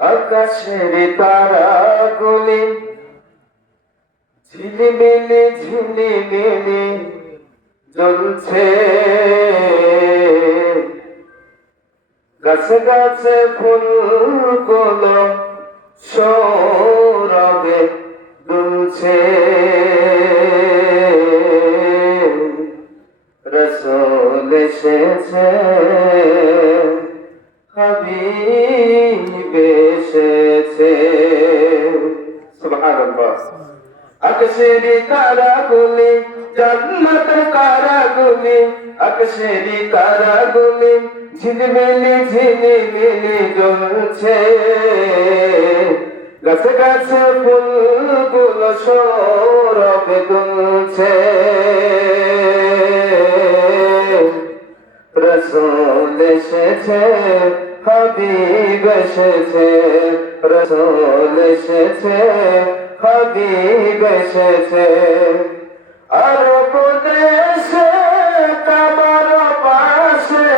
আকাশের তারাগুলি ঝিলিমিলি ঝিলিমিলি জ্বলছে, গাছে গাছে ফুলগুলো সৌরভে দুলছে। রাসূল এসেছে, হাবিব এসেছে। সুবহানাল্লাহ। আকাশের তারাগুলি জান্নাতের তারাগুলি, আকাশের তারাগুলি ঝিলিমিলি ঝিলিমিলি জ্বলছে, গাছে গাছে ফুলগুলো সৌরভে দুলছে। রাসূল এসেছে, হাবিব এসেছে, রাসূল এসেছে, হাবিব এসেছে। আরব দেশে কাবার পাশে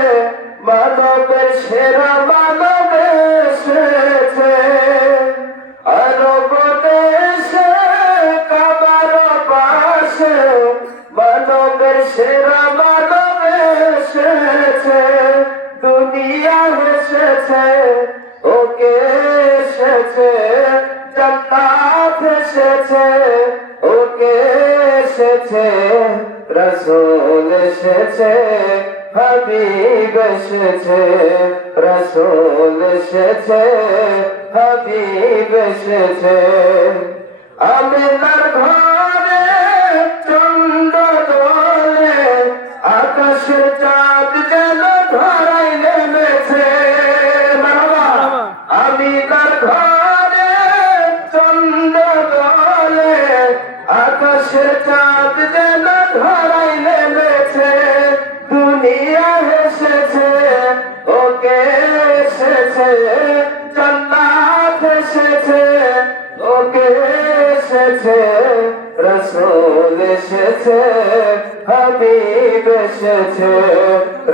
মানবের সেরা মানব এসেছে। আরব দেশে কাবার পাশে মানবের সেরা মানব এসেছে। দুনিয়া এসেছে, ওকে এসেছে, জান্নাত এসেছে, ওকে এসেছে। রাসূল এসেছে, হাবিব এসেছে, রাসূল এসেছে, হাবিব এসেছে। আমিনার ঘরে চন্দ্র দোলে, আকাশের চাঁদ যেন ধরায় নেমেছে। আমিনার ঘরে চন্দ্র দোলে, আকাশের চাঁদ যেন ধরায় নেমেছে। দুনিয়া এসেছে, ওকে এসেছে, জান্নাত এসেছে, ওকে এসেছে। রাসূল এসেছে, হাবিব এসেছে,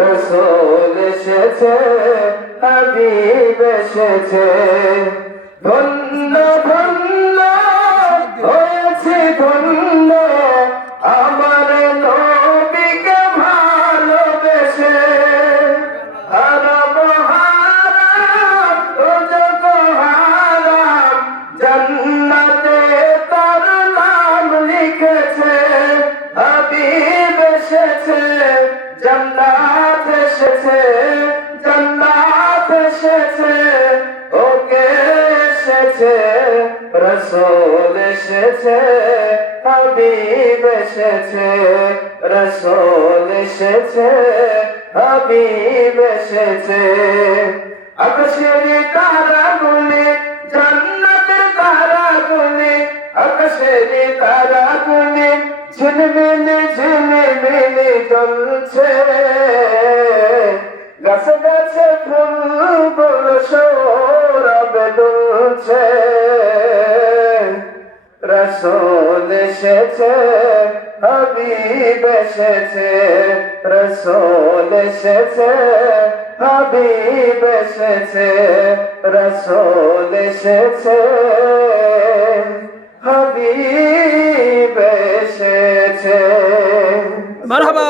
রাসূল এসেছে, হাবিব এসেছে। ধন্য ধন্য হয়েছে ধন্য আমার নবীকে ভালোবেসে। হারাম হারাম রোজক হারাম জান্নাতে তার নাম লিখেছে। হাবিব এসেছে, জান্নাত এসেছে, জান্নাত এসেছে, ওকে এসেছে। রাসূল এসেছে, হাবিব এসেছে, রাসূল এসেছে, হাবিব এসেছে। আকাশের তারাগুলি জান্নাতের তারাগুলি, আকাশের তারাগুলি ঝিলমিলি ঝিলমিলি জ্বলছে, গাছে গাছে ফুলগুলো সৌরভে দুলছে। রাসূল এসেছে, হাবিব এসেছে, রাসূল এসেছে, হাবিব এসেছে, রাসূল এসেছে, হাবিব এসেছে। মারহাবা।